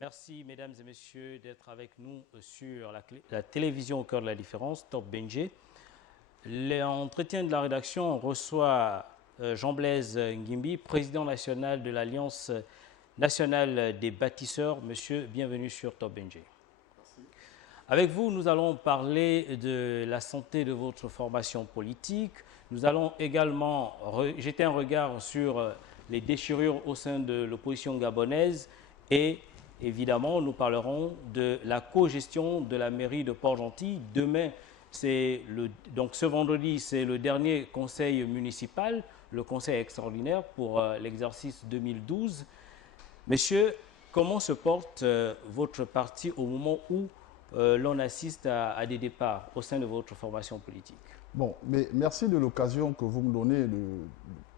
Merci, mesdames et messieurs, d'être avec nous sur la télévision au cœur de la différence, Top Benji. L'entretien de la rédaction reçoit Jean-Blaise Ngimbi, président national de l'Alliance nationale des bâtisseurs. Monsieur, bienvenue sur Top Benji. Avec vous, nous allons parler de la santé de votre formation politique. Nous allons également jeter un regard sur les déchirures au sein de l'opposition gabonaise et évidemment, nous parlerons de la co-gestion de la mairie de Port-Gentil. Demain, donc ce vendredi, c'est le dernier conseil municipal, le conseil extraordinaire pour l'exercice 2012. Messieurs, comment se porte votre parti au moment où l'on assiste à des départs au sein de votre formation politique? Bon, mais merci de l'occasion que vous me donnez de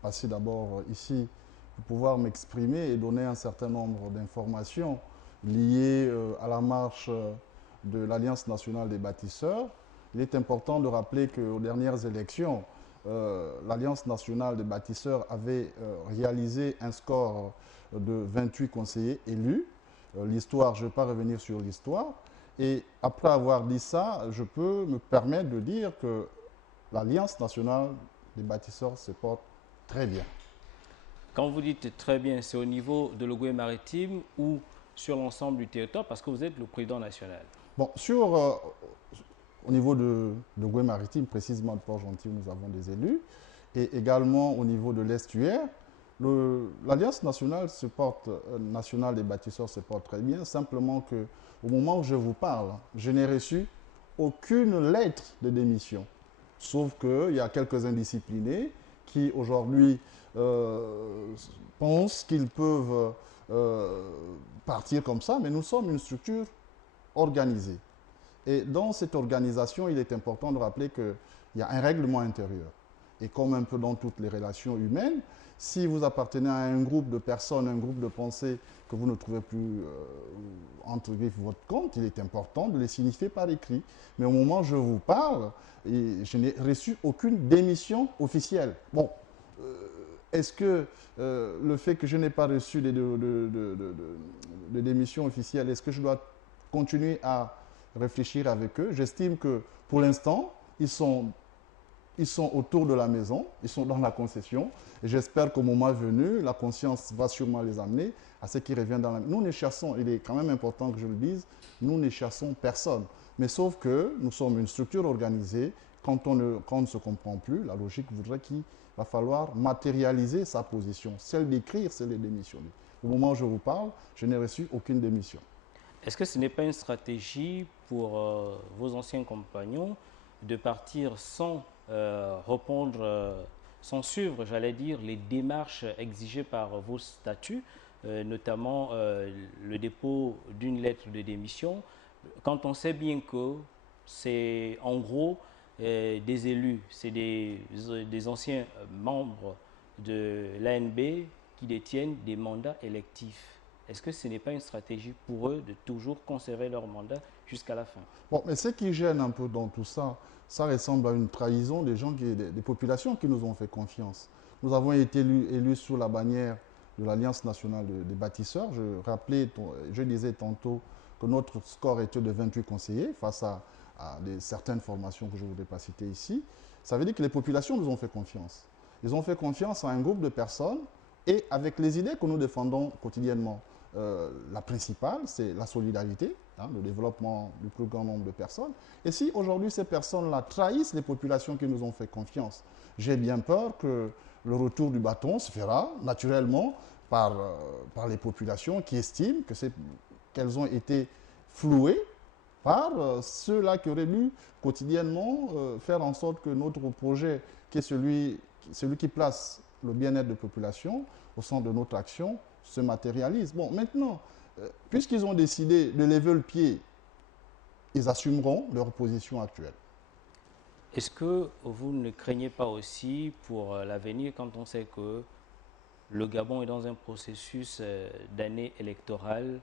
passer d'abord ici pour pouvoir m'exprimer et donner un certain nombre d'informations liées à la marche de l'Alliance nationale des bâtisseurs. Il est important de rappeler qu'aux dernières élections, l'Alliance nationale des bâtisseurs avait réalisé un score de 28 conseillers élus. L'histoire, je ne vais pas revenir sur l'histoire. Et après avoir dit ça, je peux me permettre de dire que l'Alliance nationale des bâtisseurs se porte très bien. Quand vous dites très bien, c'est au niveau de l'Ogooué maritime ou sur l'ensemble du territoire parce que vous êtes le président national? Bon, au niveau de l'Ogooué maritime, précisément de Port-Gentil, où nous avons des élus, et également au niveau de l'estuaire, l'Alliance nationale des bâtisseurs se porte très bien, simplement qu'au moment où je vous parle, je n'ai reçu aucune lettre de démission. Sauf qu'il y a quelques indisciplinés qui aujourd'hui pensent qu'ils peuvent partir comme ça, mais nous sommes une structure organisée. Et dans cette organisation, il est important de rappeler qu'il y a un règlement intérieur. Et comme un peu dans toutes les relations humaines, si vous appartenez à un groupe de personnes, un groupe de pensées que vous ne trouvez plus entre votre compte, il est important de les signifier par écrit. Mais au moment où je vous parle, je n'ai reçu aucune démission officielle. Bon, est-ce que le fait que je n'ai pas reçu de démission officielle, est-ce que je dois continuer à réfléchir avec eux? J'estime que pour l'instant, ils sont autour de la maison, ils sont dans la concession. Et j'espère qu'au moment venu, la conscience va sûrement les amener à ce qui revient dans la... Nous ne chassons, il est quand même important que je le dise, nous ne chassons personne. Mais sauf que nous sommes une structure organisée. Quand on ne se comprend plus, la logique voudrait qu'il va falloir matérialiser sa position. Celle d'écrire, c'est de démissionner. Au moment où je vous parle, je n'ai reçu aucune démission. Est-ce que ce n'est pas une stratégie pour vos anciens compagnons de partir sans répondre, sans suivre, j'allais dire, les démarches exigées par vos statuts, notamment le dépôt d'une lettre de démission, quand on sait bien que c'est en gros des élus, c'est des anciens membres de l'ANB qui détiennent des mandats électifs? Est-ce que ce n'est pas une stratégie pour eux de toujours conserver leur mandat jusqu'à la fin? Bon, mais ce qui gêne un peu dans tout ça, ça ressemble à une trahison des gens, des populations qui nous ont fait confiance. Nous avons été élus sous la bannière de l'Alliance nationale des bâtisseurs. Je disais tantôt que notre score était de 28 conseillers face à certaines formations que je ne voudrais pas citer ici. Ça veut dire que les populations nous ont fait confiance. Ils ont fait confiance à un groupe de personnes et avec les idées que nous défendons quotidiennement. La principale, c'est la solidarité, le développement du plus grand nombre de personnes. Et si aujourd'hui ces personnes-là trahissent les populations qui nous ont fait confiance, j'ai bien peur que le retour du bâton se fera naturellement par les populations qui estiment qu'elles ont été flouées par ceux-là qui auraient dû quotidiennement faire en sorte que notre projet, qui est celui qui place le bien-être de la population au centre de notre action, se matérialise. Bon, maintenant, puisqu'ils ont décidé de lever le pied, ils assumeront leur position actuelle. Est-ce que vous ne craignez pas aussi pour l'avenir quand on sait que le Gabon est dans un processus d'année électorale?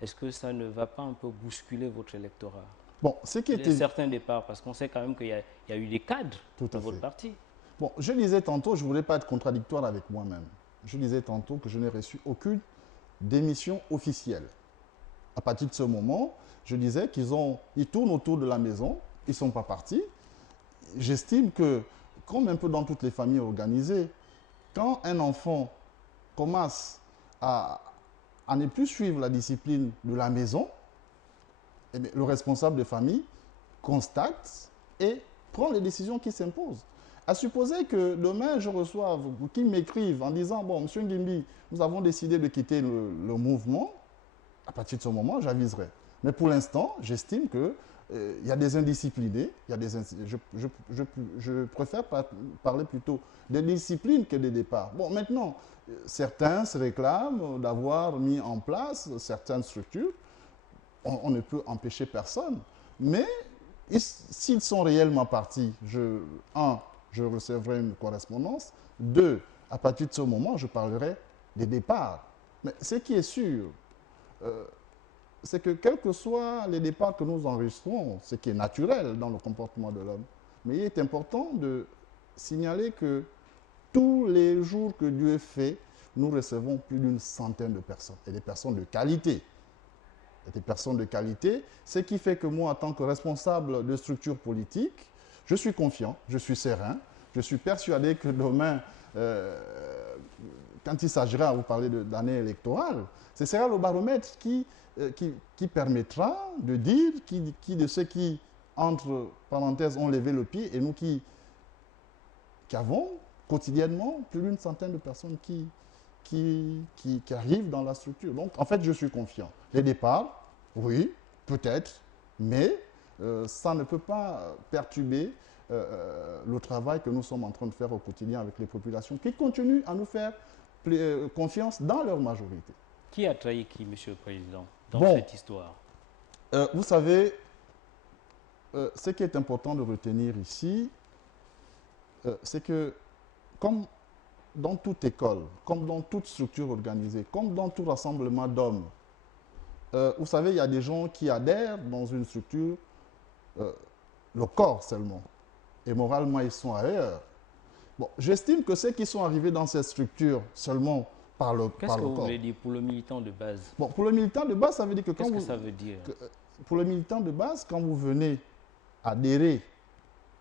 Est-ce que ça ne va pas un peu bousculer votre électorat? Bon, ce qui était... Certains départs, parce qu'on sait quand même qu'il y a eu des cadres de votre parti. Bon, je disais tantôt, je ne voulais pas être contradictoire avec moi-même. Je disais tantôt que je n'ai reçu aucune démission officielle. À partir de ce moment, je disais ils tournent autour de la maison, ils ne sont pas partis. J'estime que, comme un peu dans toutes les familles organisées, quand un enfant commence à ne plus suivre la discipline de la maison, eh bien, le responsable de famille constate et prend les décisions qui s'imposent. À supposer que demain, je reçoive, qu'ils m'écrivent en disant, bon, monsieur Ngimbi, nous avons décidé de quitter le mouvement, à partir de ce moment, j'aviserai. Mais pour l'instant, j'estime que il y a des indisciplinés, je préfère parler plutôt de discipline que de départ. Bon, maintenant, certains se réclament d'avoir mis en place certaines structures. On ne peut empêcher personne. Mais s'ils sont réellement partis, je recevrai une correspondance. 2, à partir de ce moment, je parlerai des départs. Mais ce qui est sûr, c'est que quels que soient les départs que nous enregistrons, ce qui est naturel dans le comportement de l'homme, mais il est important de signaler que tous les jours que Dieu fait, nous recevons plus d'une centaine de personnes, et des personnes de qualité. Et des personnes de qualité, ce qui fait que moi, en tant que responsable de structure politique, je suis confiant, je suis serein, je suis persuadé que demain, quand il s'agira, vous parler d'année électorale, ce sera le baromètre qui permettra de dire qui de ceux qui, entre parenthèses, ont levé le pied et nous qui avons quotidiennement plus d'une centaine de personnes qui arrivent dans la structure. Donc, en fait, je suis confiant. Les départs, oui, peut-être, mais ça ne peut pas perturber le travail que nous sommes en train de faire au quotidien avec les populations qui continuent à nous faire confiance dans leur majorité. Qui a trahi qui, Monsieur le Président, dans cette histoire? Vous savez, ce qui est important de retenir ici, c'est que comme dans toute école, comme dans toute structure organisée, comme dans tout rassemblement d'hommes, vous savez, il y a des gens qui adhèrent dans une structure, le corps seulement, et moralement, ils sont ailleurs. Bon, j'estime que ceux qui sont arrivés dans cette structure seulement par le corps... Qu'est-ce que vous voulez dire pour le militant de base? Bon, pour le militant de base, ça veut dire que quand Qu'est-ce que ça veut dire? Pour le militant de base, quand vous venez adhérer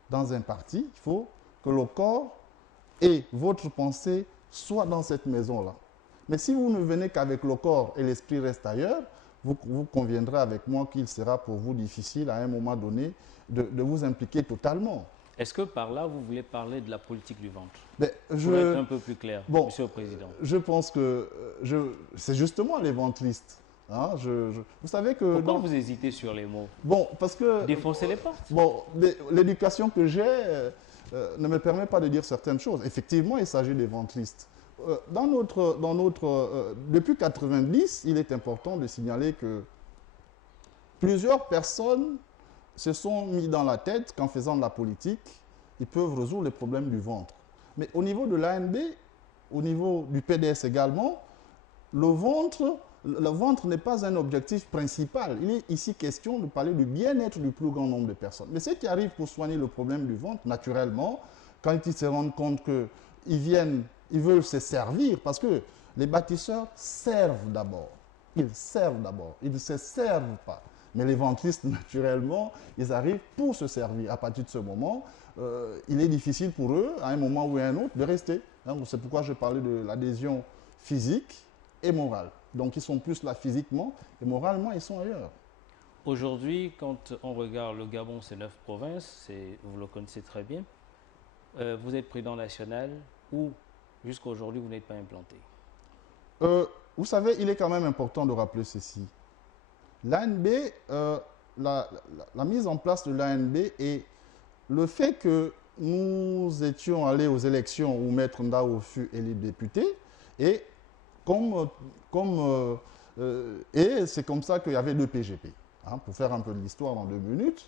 dans un parti, il faut que le corps et votre pensée soient dans cette maison-là. Mais si vous ne venez qu'avec le corps et l'esprit reste ailleurs, vous conviendrez avec moi qu'il sera pour vous difficile à un moment donné de vous impliquer totalement. Est-ce que par là, vous voulez parler de la politique du ventre? Pour être un peu plus clair, Monsieur le Président. Je pense que c'est justement les ventristes. Hein, vous savez que... Pourquoi vous hésitez sur les mots? Bon, parce que... Défoncez-les pas. Bon, l'éducation que j'ai ne me permet pas de dire certaines choses. Effectivement, il s'agit des ventristes. Depuis 1990, il est important de signaler que plusieurs personnes se sont mis dans la tête qu'en faisant de la politique, ils peuvent résoudre les problèmes du ventre. Mais au niveau de l'ANB, au niveau du PDS également, le ventre n'est pas un objectif principal. Il est ici question de parler du bien-être du plus grand nombre de personnes. Mais ceux qui arrivent pour soigner le problème du ventre, naturellement, quand ils se rendent compte ils veulent se servir, parce que les bâtisseurs servent d'abord. Ils servent d'abord. Ils ne se servent pas. Mais les ventristes, naturellement, ils arrivent pour se servir. À partir de ce moment, il est difficile pour eux, à un moment ou à un autre, de rester. Hein, c'est pourquoi je parlais de l'adhésion physique et morale. Donc, ils sont plus là physiquement et moralement, ils sont ailleurs. Aujourd'hui, quand on regarde le Gabon, c'est 9 provinces, vous le connaissez très bien. Vous êtes président national ou jusqu'à aujourd'hui, vous n'êtes pas implanté? Vous savez, il est quand même important de rappeler ceci. L'ANB, la mise en place de l'ANB et le fait que nous étions allés aux élections où Maître Ndao fut élu député, et c'est comme ça qu'il y avait deux PGP. Hein, pour faire un peu de l'histoire en 2 minutes,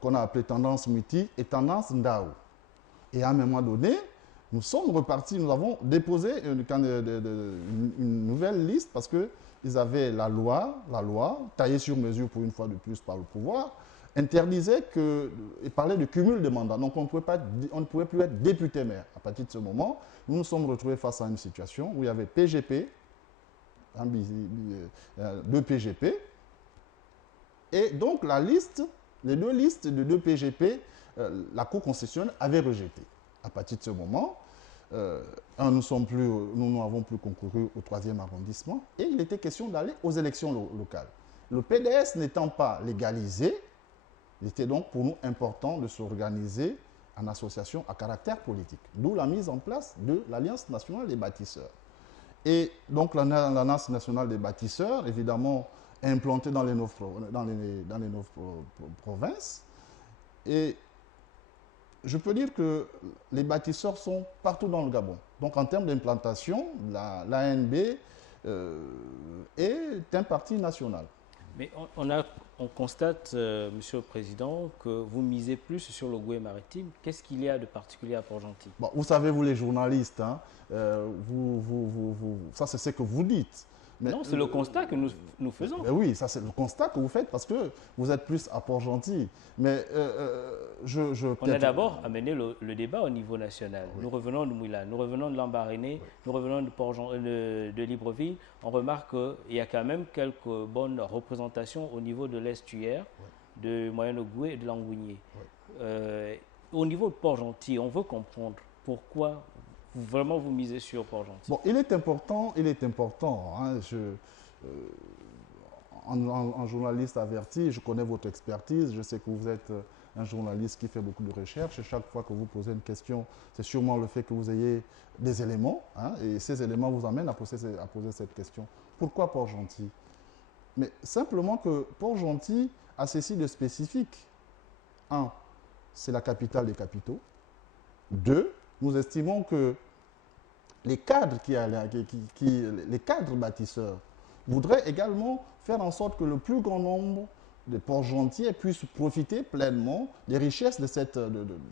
qu'on a appelé tendance Muti et tendance Ndao. Et à un moment donné, nous sommes repartis, nous avons déposé une nouvelle liste parce qu'ils avaient la loi, taillée sur mesure pour une fois de plus par le pouvoir, interdisait et parlait de cumul de mandats. Donc on ne pouvait plus être député-maire. À partir de ce moment, nous nous sommes retrouvés face à une situation où il y avait PGP, 2 PGP, Et donc, les deux listes de deux PGP, la Cour constitutionnelle avait rejeté. À partir de ce moment, nous n'avons plus concouru au 3e arrondissement et il était question d'aller aux élections locales. Le PDS n'étant pas légalisé, il était donc pour nous important de s'organiser en association à caractère politique. D'où la mise en place de l'Alliance nationale des bâtisseurs. Et donc l'Alliance nationale des bâtisseurs, évidemment, est implantée dans les 9 provinces. Et je peux dire que les bâtisseurs sont partout dans le Gabon. Donc en termes d'implantation, l'ANB est un parti national. Mais on constate, Monsieur le Président, que vous misez plus sur le Goué maritime. Qu'est-ce qu'il y a de particulier à Port-Gentil? Bon, vous savez, vous les journalistes, hein, ça c'est ce que vous dites. Mais non, c'est le constat que nous faisons. Oui, ça c'est le constat que vous faites parce que vous êtes plus à Port-Gentil. Mais on a d'abord amené le débat au niveau national. Oui. Nous revenons de Mouila, nous revenons de Lambaréné, oui. Nous revenons de Libreville. On remarque qu'il y a quand même quelques bonnes représentations au niveau de l'estuaire, oui. De Moyen-Ogoué et de Langougné. Oui. Au niveau de Port-Gentil, on veut comprendre pourquoi vraiment vous misez sur Port-Gentil. Bon, il est important, hein, en journaliste averti, je connais votre expertise, je sais que vous êtes un journaliste qui fait beaucoup de recherches et chaque fois que vous posez une question, c'est sûrement le fait que vous ayez des éléments, hein, et ces éléments vous amènent à poser cette question. Pourquoi Port-Gentil? Mais simplement que Port-Gentil a ceci de spécifique. 1, c'est la capitale des capitaux. 2, nous estimons que les cadres, les cadres bâtisseurs voudraient également faire en sorte que le plus grand nombre de Port-Gentil puissent profiter pleinement des richesses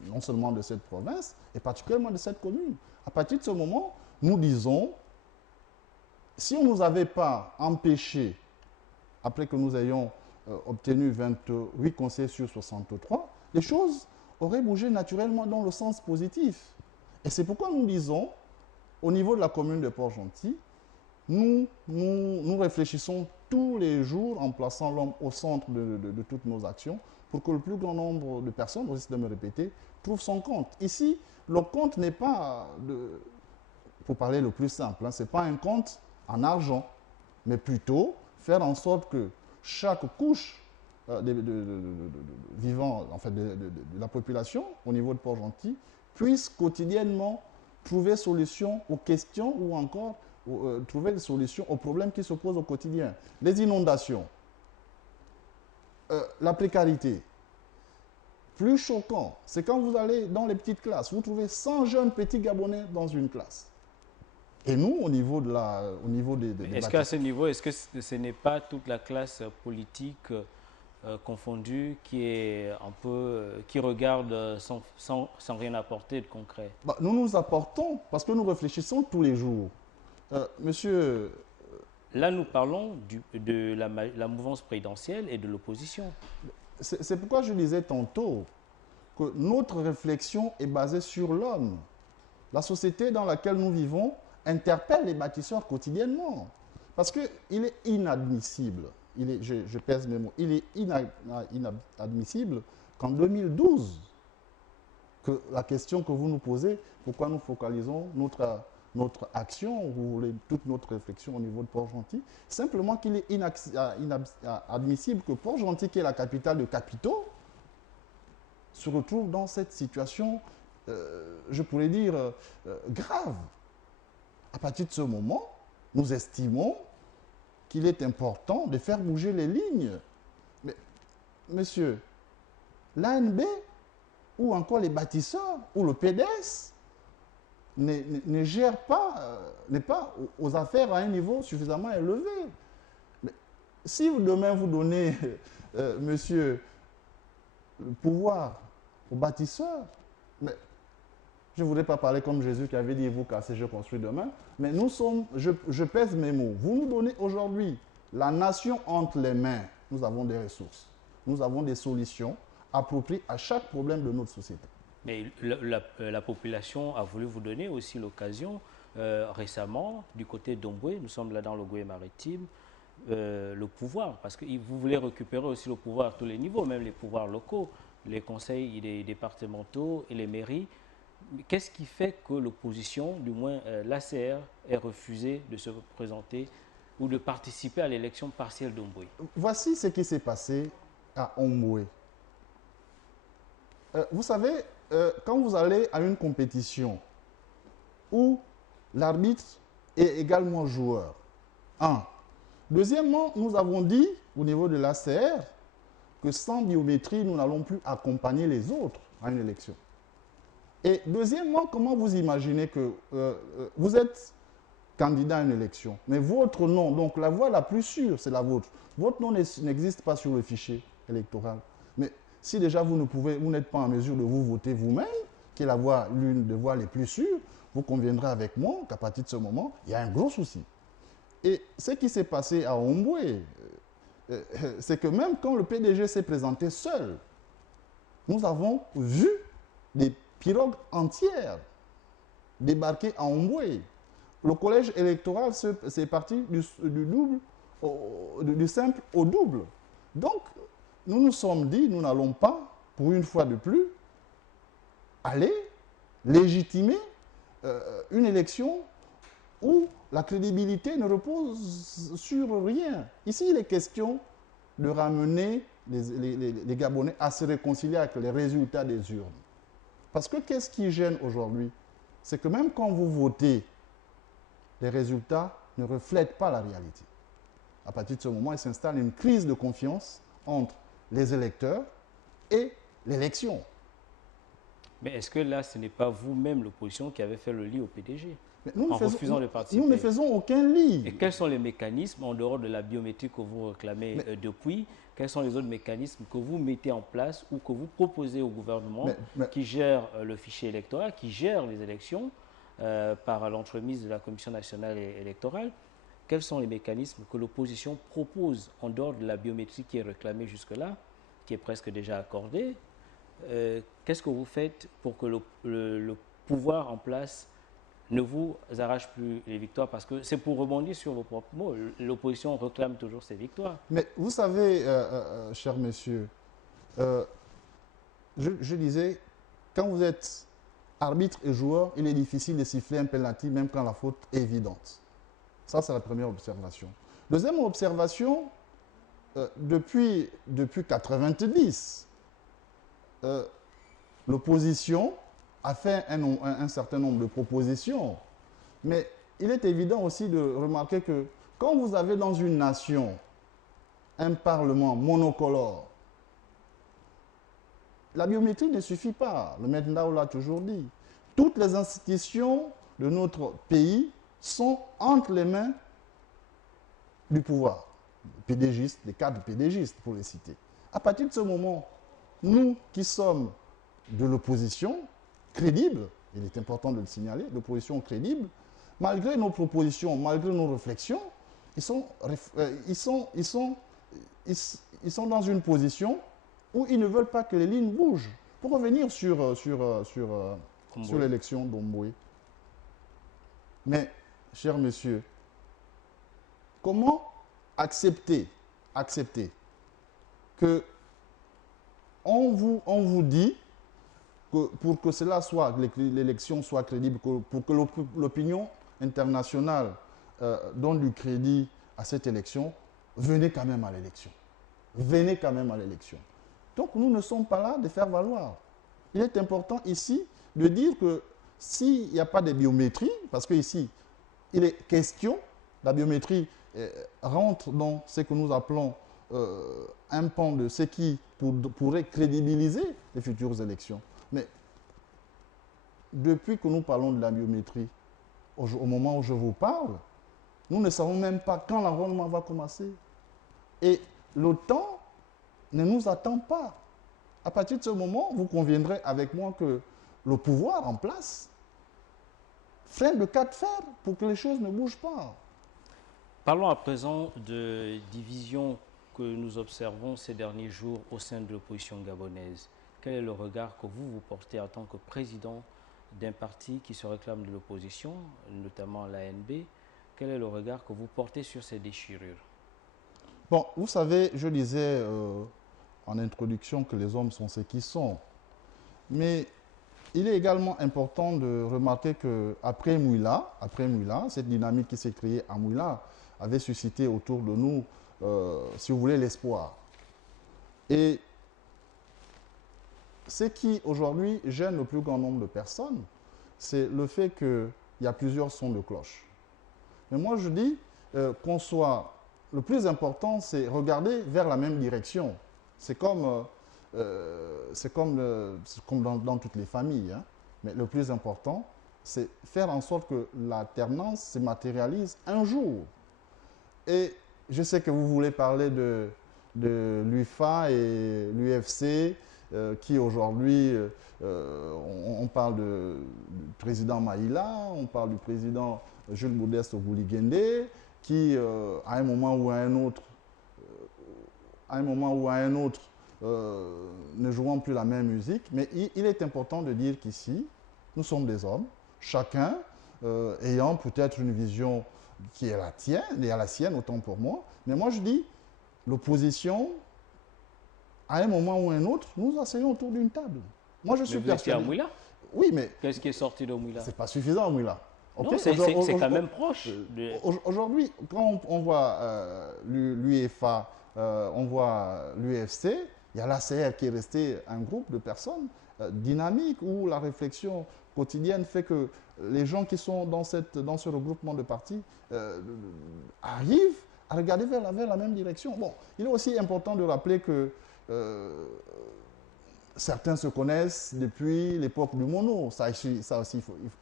non seulement de cette province, et particulièrement de cette commune. À partir de ce moment, nous disons, si on ne nous avait pas empêché, après que nous ayons obtenu 28 conseils sur 63, les choses auraient bougé naturellement dans le sens positif. Et c'est pourquoi nous disons, au niveau de la commune de Port-Gentil, nous réfléchissons tous les jours en plaçant l'homme au centre de toutes nos actions pour que le plus grand nombre de personnes, aussi de me répéter, trouvent son compte. Ici, le compte n'est pas, pour parler le plus simple, hein, ce n'est pas un compte en argent, mais plutôt faire en sorte que chaque couche vivant, en fait, de la population au niveau de Port-Gentil puisse quotidiennement trouver solution aux questions ou encore trouver des solutions aux problèmes qui se posent au quotidien. Les inondations, la précarité. Plus choquant, c'est quand vous allez dans les petites classes, vous trouvez 100 jeunes petits Gabonais dans une classe. Et nous, au niveau des est-ce qu'à ce niveau, est-ce que ce n'est pas toute la classe politique confondue qui est un peu, qui regarde sans rien apporter de concret? Bah, nous apportons parce que nous réfléchissons tous les jours. Monsieur... Là, nous parlons de la mouvance présidentielle et de l'opposition. C'est pourquoi je disais tantôt que notre réflexion est basée sur l'homme. La société dans laquelle nous vivons interpelle les bâtisseurs quotidiennement. Parce qu'il est inadmissible, je pèse mes mots, il est inadmissible qu'en 2012, que la question que vous nous posez, pourquoi nous focalisons notre action, vous voulez, toute notre réflexion au niveau de Port-Gentil, simplement qu'il est inadmissible que Port-Gentil, qui est la capitale de capitaux, se retrouve dans cette situation, je pourrais dire, grave. À partir de ce moment, nous estimons qu'il est important de faire bouger les lignes. Mais, monsieur, l'ANB ou encore les bâtisseurs ou le PDS ne gère pas, n'est pas aux affaires à un niveau suffisamment élevé. Mais si demain vous donnez, monsieur, le pouvoir aux bâtisseurs, mais je ne voudrais pas parler comme Jésus qui avait dit, vous cassez, je construis demain, mais nous sommes, je pèse mes mots, vous nous donnez aujourd'hui la nation entre les mains, nous avons des ressources, nous avons des solutions appropriées à chaque problème de notre société. Mais la population a voulu vous donner aussi l'occasion, récemment, du côté d'Omboué, nous sommes là dans le Goué maritime, le pouvoir, parce que vous voulez récupérer aussi le pouvoir à tous les niveaux, même les pouvoirs locaux, les conseils les départementaux et les mairies. Qu'est-ce qui fait que l'opposition, du moins l'ACR, ait refusé de se présenter ou de participer à l'élection partielle d'Omboué? Voici ce qui s'est passé à Omboué. Vous savez, quand vous allez à une compétition où l'arbitre est également joueur, un. Deuxièmement, nous avons dit au niveau de l'ACR que sans biométrie, nous n'allons plus accompagner les autres à une élection. Et deuxièmement, comment vous imaginez que vous êtes candidat à une élection, mais votre nom, donc la voie la plus sûre, c'est la vôtre. Votre nom n'existe pas sur le fichier électoral. Mais si déjà vous n'êtes pas en mesure de vous voter vous-même, qui est l'une des voies les plus sûres, vous conviendrez avec moi qu'à partir de ce moment, il y a un gros souci. Et ce qui s'est passé à Omboué, c'est que même quand le PDG s'est présenté seul, nous avons vu des pirogues entières débarquer à Omboué. Le collège électoral, c'est parti du simple au double. Donc, nous nous sommes dit, nous n'allons pas, pour une fois de plus, aller légitimer une élection où la crédibilité ne repose sur rien. Ici, il est question de ramener les Gabonais à se réconcilier avec les résultats des urnes. Parce que qu'est-ce qui gêne aujourd'hui? C'est que même quand vous votez, les résultats ne reflètent pas la réalité. À partir de ce moment, il s'installe une crise de confiance entre les électeurs et l'élection. Mais est-ce que là, ce n'est pas vous-même, l'opposition, qui avez fait le lit au PDG en refusant de participer? Nous ne faisons aucun lit. Et quels sont les mécanismes, en dehors de la biométrie que vous réclamez depuis, quels sont les autres mécanismes que vous mettez en place ou que vous proposez au gouvernement qui gère le fichier électoral, qui gère les élections par l'entremise de la Commission nationale électorale? Quels sont les mécanismes que l'opposition propose en dehors de la biométrie qui est réclamée jusque-là, qui est presque déjà accordée? Qu'est-ce que vous faites pour que le pouvoir en place ne vous arrache plus les victoires? Parce que c'est pour rebondir sur vos propres mots. L'opposition réclame toujours ses victoires. Mais vous savez, cher monsieur, je disais, quand vous êtes arbitre et joueur, il est difficile de siffler un penalty même quand la faute est évidente. Ça, c'est la première observation. Deuxième observation, depuis 1990, l'opposition a fait un certain nombre de propositions. Mais il est évident aussi de remarquer que quand vous avez dans une nation un parlement monocolore, la biométrie ne suffit pas. Le maître Ndao l'a toujours dit. Toutes les institutions de notre pays sont entre les mains du pouvoir. Les PDgistes, les cadres PDgistes, pour les citer. À partir de ce moment, nous qui sommes de l'opposition crédible, il est important de le signaler, l'opposition crédible, malgré nos propositions, malgré nos réflexions, ils sont dans une position où ils ne veulent pas que les lignes bougent. Pour revenir sur l'élection d'Omboué. Mais, cher monsieur, comment accepter que on vous dit que pour que cela soit, l'élection soit crédible, pour que l'opinion internationale donne du crédit à cette élection, venez quand même à l'élection. Venez quand même à l'élection. Donc nous ne sommes pas là de faire valoir. Il est important ici de dire que s'il n'y a pas de biométrie, parce qu'ici, il est question, la biométrie rentre dans ce que nous appelons un pan de ce qui pourrait crédibiliser les futures élections. Mais depuis que nous parlons de la biométrie, au moment où je vous parle, nous ne savons même pas quand l'enrôlement va commencer. Et le temps ne nous attend pas. À partir de ce moment, vous conviendrez avec moi que le pouvoir en place freine de cas de fer pour que les choses ne bougent pas. Parlons à présent de divisions que nous observons ces derniers jours au sein de l'opposition gabonaise. Quel est le regard que vous portez en tant que président d'un parti qui se réclame de l'opposition, notamment l'ANB? Quel est le regard que vous portez sur ces déchirures? Bon, vous savez, je disais en introduction que les hommes sont ce qu'ils sont. Mais il est également important de remarquer qu'après Mouila, cette dynamique qui s'est créée à Mouila avait suscité autour de nous, si vous voulez, l'espoir. Et ce qui aujourd'hui gêne le plus grand nombre de personnes, c'est le fait qu'il y a plusieurs sons de cloche. Mais moi je dis qu'on soit... Le plus important, c'est regarder vers la même direction. C'est comme, comme dans toutes les familles. Hein. Mais le plus important, c'est faire en sorte que l'alternance se matérialise un jour. Et je sais que vous voulez parler de l'UFA et l'UFC, qui aujourd'hui, on parle du président Maïla, on parle du président Jules Modeste Oguligende, qui, à un moment ou à un autre, ne jouant plus la même musique. Mais il est important de dire qu'ici, nous sommes des hommes, chacun ayant peut-être une vision qui est la tienne et à la sienne, autant pour moi. Mais moi, je dis, l'opposition, à un moment ou à un autre, nous asseyons autour d'une table. Moi, je suis persuadé. À Mouila? Oui, mais... Qu'est-ce qui est sorti de Mouila? C'est pas suffisant, Mouila. Okay? Non, c'est quand même proche. Aujourd'hui, quand on voit l'UEFA, on voit l'UFC, il y a l'ACR qui est resté un groupe de personnes dynamiques où la réflexion quotidienne fait que les gens qui sont dans ce regroupement de partis arrivent à regarder vers la même direction. Bon, il est aussi important de rappeler que certains se connaissent depuis l'époque du mono, ça aussi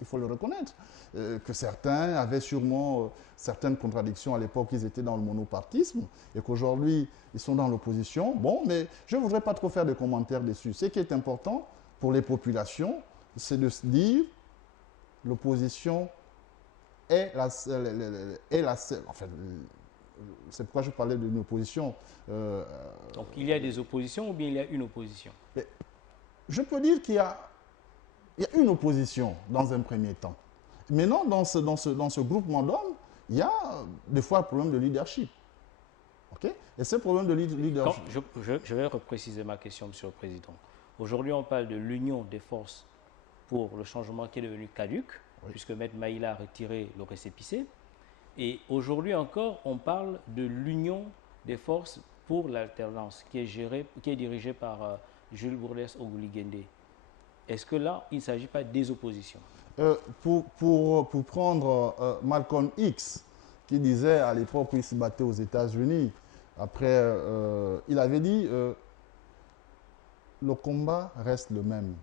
il faut le reconnaître, que certains avaient sûrement certaines contradictions à l'époque, ils étaient dans le monopartisme, et qu'aujourd'hui ils sont dans l'opposition. Bon, mais je ne voudrais pas trop faire de commentaires dessus. Ce qui est important pour les populations, c'est de se dire, l'opposition est la seule, enfin, c'est pourquoi je parlais d'une opposition. Donc il y a des oppositions ou bien il y a une opposition? Mais je peux dire qu'il y a une opposition dans un premier temps. Maintenant, dans ce groupement d'hommes, il y a des fois un problème de leadership. Okay? Et ce problème de leadership... Je vais repréciser ma question, Monsieur le Président. Aujourd'hui, on parle de l'union des forces pour le changement qui est devenu caduc, oui, puisque Maître Maïla a retiré le récépissé. Et aujourd'hui encore, on parle de l'union des forces pour l'alternance, qui est dirigée par Jules Bourdès Oguligende. Est-ce que là, il ne s'agit pas des oppositions? Pour prendre Malcolm X, qui disait à l'époque où il se battait aux États-Unis, après, il avait dit le combat reste le même,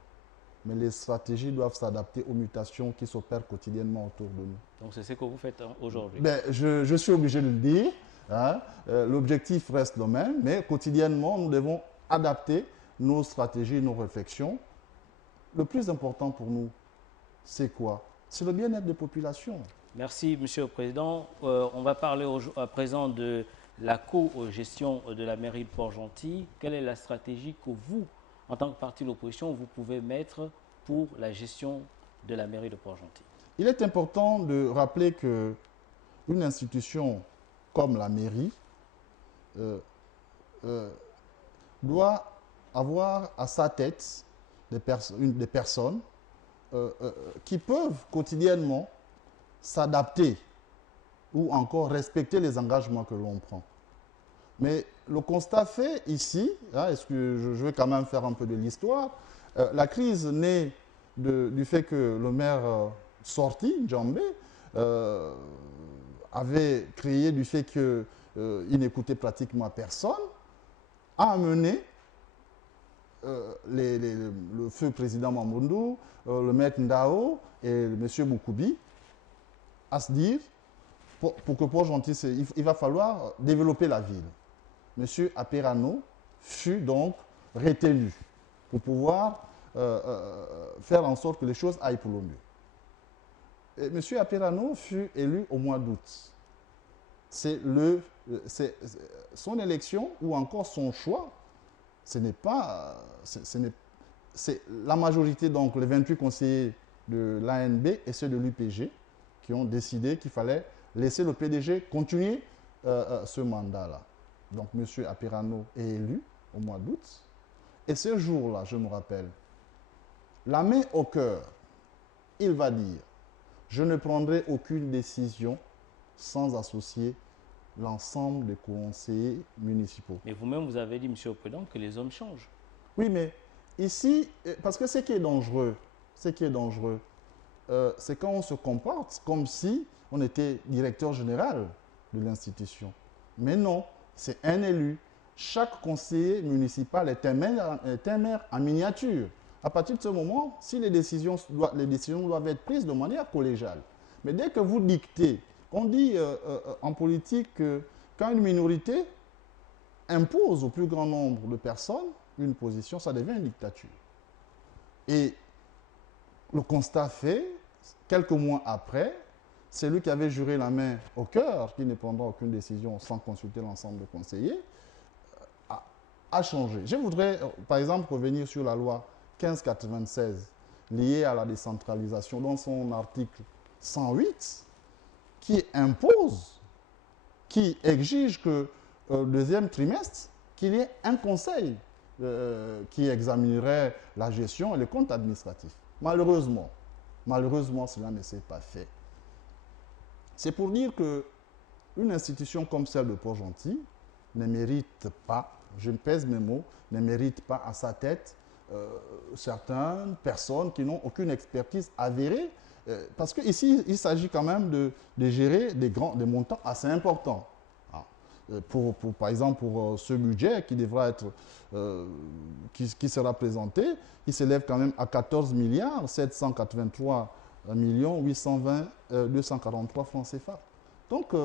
mais les stratégies doivent s'adapter aux mutations qui s'opèrent quotidiennement autour de nous. Donc c'est ce que vous faites aujourd'hui? Ben, je suis obligé de le dire. Hein. L'objectif reste le même, mais quotidiennement, nous devons adapter nos stratégies, nos réflexions. Le plus important pour nous, c'est quoi? C'est le bien-être des populations. Merci, Monsieur le Président. On va parler à présent de la co-gestion de la mairie de Port-Gentil. Quelle est la stratégie que vous, en tant que parti de l'opposition, vous pouvez mettre pour la gestion de la mairie de Port-Gentil? Il est important de rappeler qu'une institution comme la mairie doit avoir à sa tête des personnes qui peuvent quotidiennement s'adapter ou encore respecter les engagements que l'on prend. Mais le constat fait ici, hein, est-ce que je vais quand même faire un peu de l'histoire, la crise naît du fait que le maire sorti, Djambé, avait créé du fait qu'il n'écoutait pratiquement personne, a amené le feu président Mamoundou, le maître Ndao et le monsieur Boukoubi à se dire, pour que Port-Gentil, il va falloir développer la ville. Monsieur Aperano fut donc retenu pour pouvoir faire en sorte que les choses aillent pour le mieux. Et monsieur Aperano fut élu au mois d'août. C'est son élection ou encore son choix. Ce n'est pas... C'est la majorité, donc les 28 conseillers de l'ANB et ceux de l'UPG qui ont décidé qu'il fallait laisser le PDG continuer ce mandat-là. donc M. Apirano, est élu au mois d'août. Et ce jour-là, je me rappelle, la main au cœur, il va dire, je ne prendrai aucune décision sans associer l'ensemble des conseillers municipaux. Mais vous-même, vous avez dit, M. Opedang, que les hommes changent. Oui, mais ici, parce que ce qui est dangereux, c'est quand on se comporte comme si on était directeur général de l'institution. Mais non, c'est un élu. Chaque conseiller municipal est un maire en miniature. À partir de ce moment, si les décisions doivent être prises de manière collégiale. Mais dès que vous dictez, on dit en politique que quand une minorité impose au plus grand nombre de personnes une position, ça devient une dictature. Et le constat fait, quelques mois après, celui qui avait juré la main au cœur, qui ne prendra aucune décision sans consulter l'ensemble des conseillers, a changé. Je voudrais, par exemple, revenir sur la loi 1596 liée à la décentralisation, dans son article 108, qui impose, qui exige que au deuxième trimestre, qu'il y ait un conseil qui examinerait la gestion et les comptes administratifs. Malheureusement, cela ne s'est pas fait. C'est pour dire qu'une institution comme celle de Port-Gentil ne mérite pas, je pèse mes mots, ne mérite pas à sa tête certaines personnes qui n'ont aucune expertise avérée, parce qu'ici, il s'agit quand même de gérer des montants assez importants. Par exemple, pour ce budget qui devra être, qui sera présenté, il s'élève quand même à 14 milliards 783 millions 820 243 francs CFA. Donc,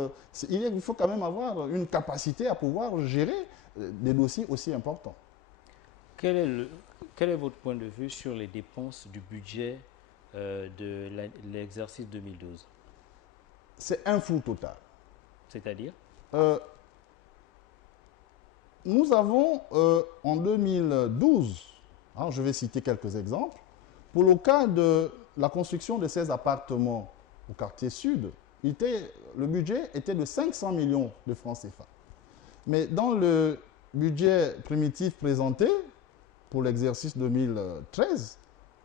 il faut quand même avoir une capacité à pouvoir gérer des dossiers aussi importants. Quel est votre point de vue sur les dépenses du budget de l'exercice 2012? C'est un flou total. C'est-à-dire? Nous avons en 2012, je vais citer quelques exemples, pour le cas de la construction de ces appartements au quartier sud, le budget était de 500 millions de francs CFA. Mais dans le budget primitif présenté pour l'exercice 2013,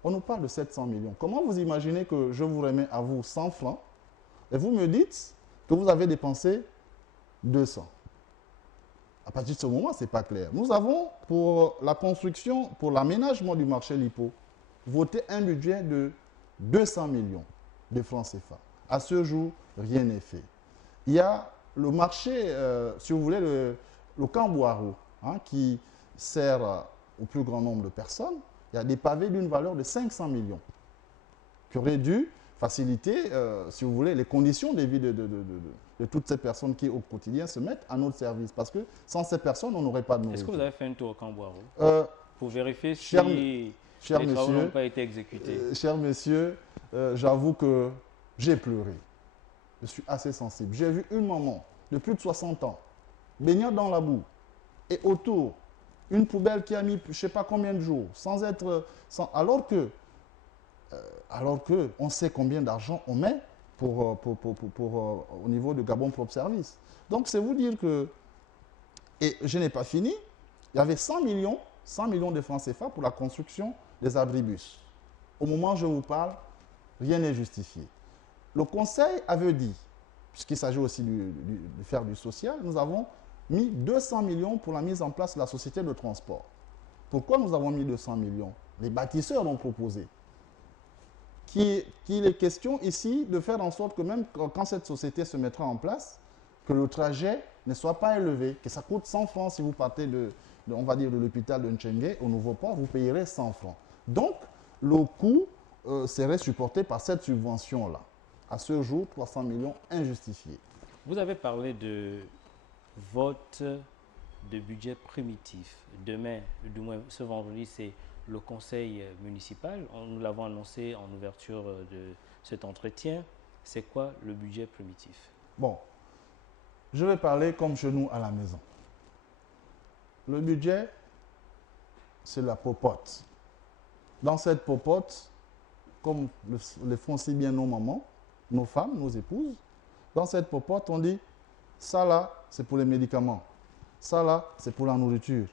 on nous parle de 700 millions. Comment vous imaginez que je vous remets à vous 100 francs et vous me dites que vous avez dépensé 200? À partir de ce moment, ce n'est pas clair. Nous avons, pour la construction, pour l'aménagement du marché LIPO, voté un budget de 200 millions de francs CFA. À ce jour, rien n'est fait. Il y a le marché, si vous voulez, le Camboiro, qui sert au plus grand nombre de personnes. Il y a des pavés d'une valeur de 500 millions qui auraient dû faciliter, si vous voulez, les conditions de vie de toutes ces personnes qui, au quotidien, se mettent à notre service. Parce que sans ces personnes, on n'aurait pas de nourriture. Est-ce que vous avez fait un tour au Camboiro pour vérifier si les travaux n'ont pas été exécutés? Cher monsieur, j'avoue que j'ai pleuré. Je suis assez sensible. J'ai vu une maman de plus de 60 ans baignant dans la boue et autour, une poubelle qui a mis je ne sais pas combien de jours, alors que on sait combien d'argent on met au niveau de Gabon Propre Service. Donc, c'est vous dire que, et je n'ai pas fini, il y avait 100 millions de francs CFA pour la construction des abribus. Au moment où je vous parle, rien n'est justifié. Le Conseil avait dit, puisqu'il s'agit aussi de faire du social, nous avons mis 200 millions pour la mise en place de la société de transport. Pourquoi nous avons mis 200 millions? Les bâtisseurs l'ont proposé. Qu'il est question ici de faire en sorte que même quand cette société se mettra en place, que le trajet ne soit pas élevé, que ça coûte 100 francs si vous partez on va dire de l'hôpital de Nchengue au Nouveau Port, vous payerez 100 francs. Donc, le coût serait supporté par cette subvention-là. À ce jour, 300 millions injustifiés. Vous avez parlé de vote de budget primitif. Demain, du moins ce vendredi, c'est le conseil municipal. Nous l'avons annoncé en ouverture de cet entretien. C'est quoi le budget primitif? Bon, je vais parler comme chez nous à la maison. Le budget, c'est la popote. Dans cette popote, comme le font si bien nos mamans, nos femmes, nos épouses, dans cette popote, on dit, ça là, c'est pour les médicaments. Ça là, c'est pour la nourriture.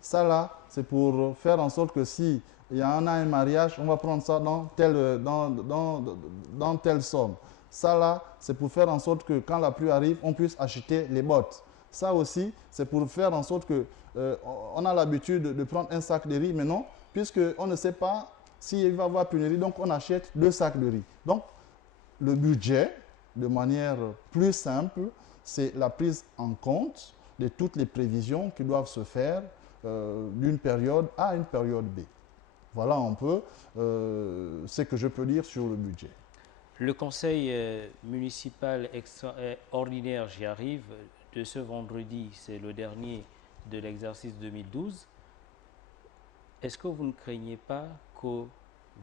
Ça là, c'est pour faire en sorte que si il y a un mariage, on va prendre ça dans telle somme. Ça là, c'est pour faire en sorte que quand la pluie arrive, on puisse acheter les bottes. Ça aussi, c'est pour faire en sorte que on a l'habitude de prendre un sac de riz, mais non, puisqu'on ne sait pas s'il va y avoir pénurie, donc on achète 2 sacs de riz. Donc, le budget, de manière plus simple, c'est la prise en compte de toutes les prévisions qui doivent se faire d'une période A à une période B. Voilà un peu ce que je peux dire sur le budget. Le conseil municipal ordinaire, j'y arrive, de ce vendredi, c'est le dernier de l'exercice 2012. Est-ce que vous ne craignez pas que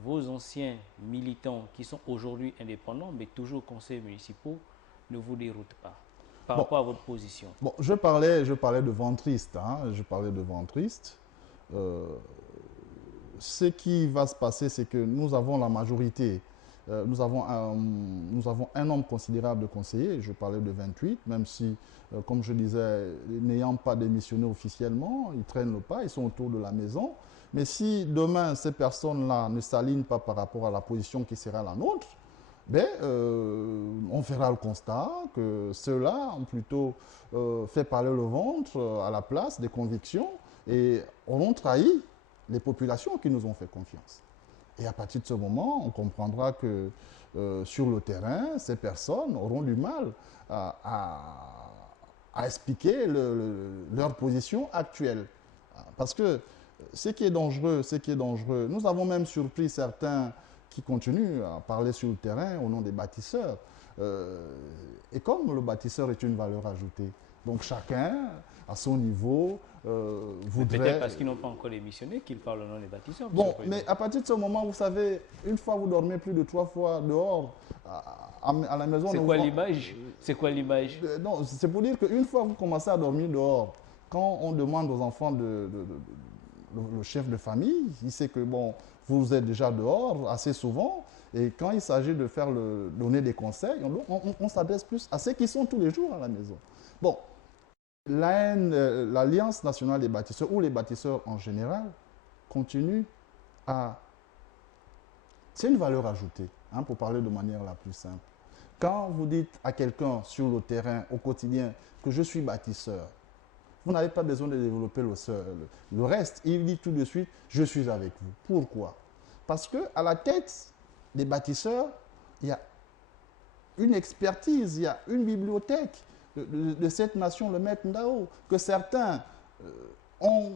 vos anciens militants qui sont aujourd'hui indépendants, mais toujours conseillers municipaux, ne vous déroutent pas par rapport à votre position? Bon, je parlais de ventriste. Je parlais de ventriste. Ce qui va se passer, c'est que nous avons la majorité. Nous avons un nombre considérable de conseillers. Je parlais de 28, même si, comme je disais, n'ayant pas démissionné officiellement, ils traînent le pas, ils sont autour de la maison. Mais si demain, ces personnes-là ne s'alignent pas par rapport à la position qui sera la nôtre, ben, on fera le constat que ceux-là ont plutôt fait parler le ventre à la place des convictions et auront trahi les populations qui nous ont fait confiance. Et à partir de ce moment, on comprendra que sur le terrain, ces personnes auront du mal à expliquer leur position actuelle. Parce que ce qui est dangereux, nous avons même surpris certains qui continuent à parler sur le terrain au nom des bâtisseurs. Et comme le bâtisseur est une valeur ajoutée, donc chacun, à son niveau, voudrait... Peut-être parce qu'ils n'ont pas encore démissionné qu'ils parlent au nom des bâtisseurs. Bon, mais à partir de ce moment, vous savez, une fois vous dormez plus de 3 fois dehors, à la maison... C'est quoi l'image? C'est quoi l'image? Non, c'est pour dire qu'une fois vous commencez à dormir dehors, quand on demande aux enfants le chef de famille, il sait que bon, vous êtes déjà dehors assez souvent, et quand il s'agit de donner des conseils, on s'adresse plus à ceux qui sont tous les jours à la maison. Bon, l'Alliance nationale des bâtisseurs, ou les bâtisseurs en général, continue à... C'est une valeur ajoutée, pour parler de manière la plus simple. Quand vous dites à quelqu'un sur le terrain, au quotidien, que je suis bâtisseur, vous n'avez pas besoin de développer le reste. Il dit tout de suite, je suis avec vous. Pourquoi? Parce qu'à la tête des bâtisseurs, il y a une expertise, il y a une bibliothèque de cette nation, le Maître Ndao, que certains ont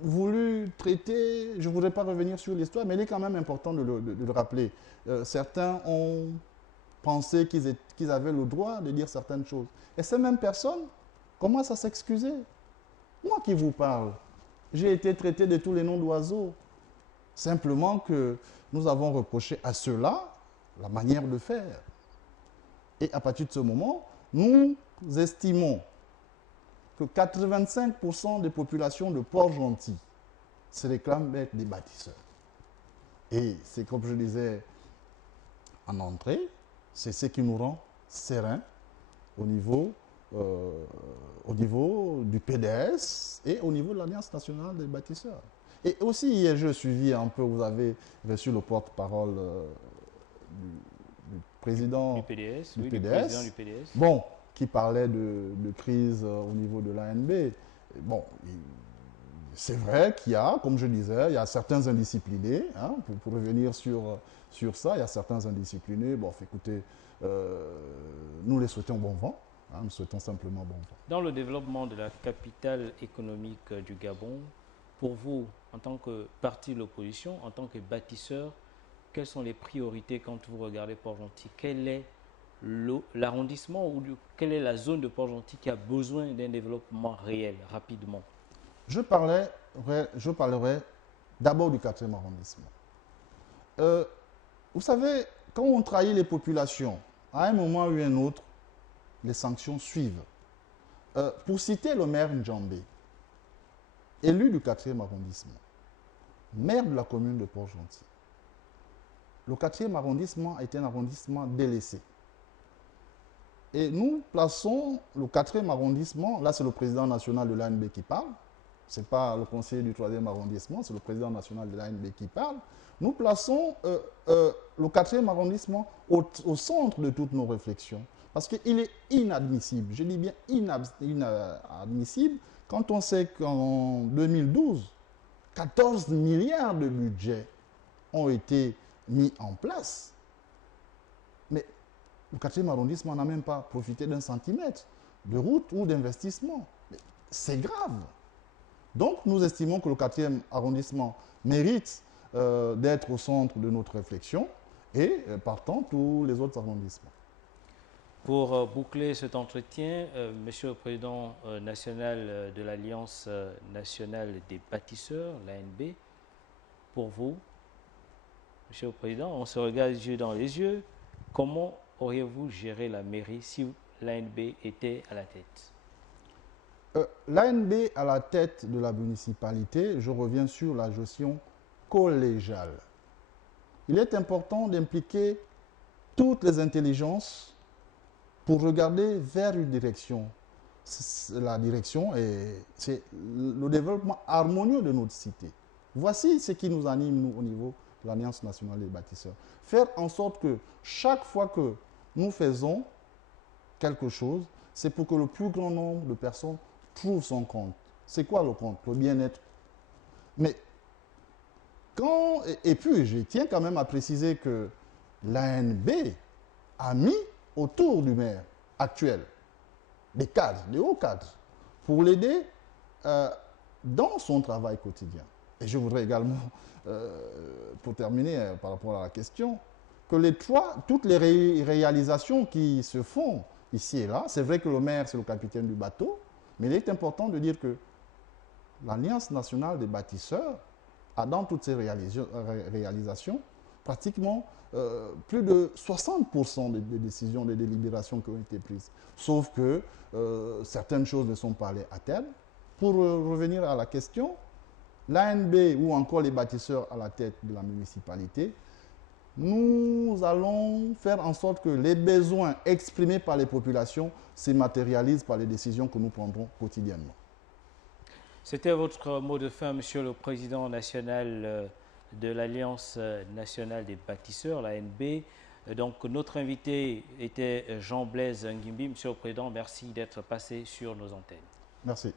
voulu traiter. Je ne voudrais pas revenir sur l'histoire, mais il est quand même important de le rappeler. Certains ont pensé qu'ils avaient le droit de dire certaines choses. Et ces mêmes personnes commencent à s'excuser. Moi qui vous parle, j'ai été traité de tous les noms d'oiseaux. Simplement que nous avons reproché à ceux-là la manière de faire. Et à partir de ce moment, nous estimons que 85% des populations de Port-Gentil se réclament être des bâtisseurs. Et c'est comme je disais en entrée, c'est ce qui nous rend sereins au niveau du PDS et au niveau de l'Alliance nationale des bâtisseurs. Et aussi, hier, je suivi un peu, vous avez reçu le porte-parole du président du PDS, du oui, PDS, du président du PDS. Bon, qui parlait de crise au niveau de l'ANB. Bon, c'est vrai qu'il y a, comme je disais, il y a certains indisciplinés, pour revenir sur ça, il y a certains indisciplinés. Bon, écoutez, nous les souhaitons bon vent. Nous souhaitons simplement bon vent. Dans le développement de la capitale économique du Gabon, pour vous, en tant que parti de l'opposition, en tant que bâtisseur, quelles sont les priorités quand vous regardez Port-Gentil? Quel est l'arrondissement ou quelle est la zone de Port-Gentil qui a besoin d'un développement réel, rapidement? Je parlerai d'abord du 4e arrondissement. Vous savez, quand on trahit les populations, à un moment ou un autre, les sanctions suivent. Pour citer le maire Ndjambé, élu du 4e arrondissement, maire de la commune de Port-Gentil, le 4e arrondissement est un arrondissement délaissé. Et nous plaçons le 4e arrondissement, là c'est le président national de l'ANB qui parle, ce n'est pas le conseiller du 3e arrondissement, c'est le président national de l'ANB qui parle. Nous plaçons le 4e arrondissement au centre de toutes nos réflexions. Parce qu'il est inadmissible, je dis bien inadmissible, quand on sait qu'en 2012, 14 milliards de budget ont été mis en place. Mais le 4e arrondissement n'a même pas profité d'un centimètre de route ou d'investissement. C'est grave. Donc, nous estimons que le 4e arrondissement mérite d'être au centre de notre réflexion et, partant, tous les autres arrondissements. Pour boucler cet entretien, Monsieur le Président national de l'Alliance nationale des bâtisseurs, l'ANB, pour vous, Monsieur le Président, on se regarde les yeux dans les yeux, comment auriez-vous géré la mairie si l'ANB était à la tête? L'ANB à la tête de la municipalité, je reviens sur la gestion collégiale. Il est important d'impliquer toutes les intelligences pour regarder vers une direction. La direction, c'est le développement harmonieux de notre cité. Voici ce qui nous anime, nous, au niveau de l'Alliance nationale des bâtisseurs. Faire en sorte que chaque fois que nous faisons quelque chose, c'est pour que le plus grand nombre de personnes trouvent son compte. C'est quoi le compte? Le bien-être. Mais et puis, je tiens quand même à préciser que l'ANB a mis autour du maire actuel des cadres, des hauts cadres, pour l'aider dans son travail quotidien. Et je voudrais également, pour terminer par rapport à la question, que toutes les réalisations qui se font ici et là, c'est vrai que le maire, c'est le capitaine du bateau, mais il est important de dire que l'Alliance nationale des bâtisseurs a dans toutes ces réalisations pratiquement plus de 60% des décisions, des délibérations qui ont été prises. Sauf que certaines choses ne sont pas allées à terme. Pour revenir à la question, l'ANB ou encore les bâtisseurs à la tête de la municipalité, nous allons faire en sorte que les besoins exprimés par les populations se matérialisent par les décisions que nous prendrons quotidiennement. C'était votre mot de fin, Monsieur le Président national de l'Alliance nationale des bâtisseurs, l'ANB. Donc, notre invité était Jean-Blaise Nguimbi. Monsieur le Président, merci d'être passé sur nos antennes. Merci.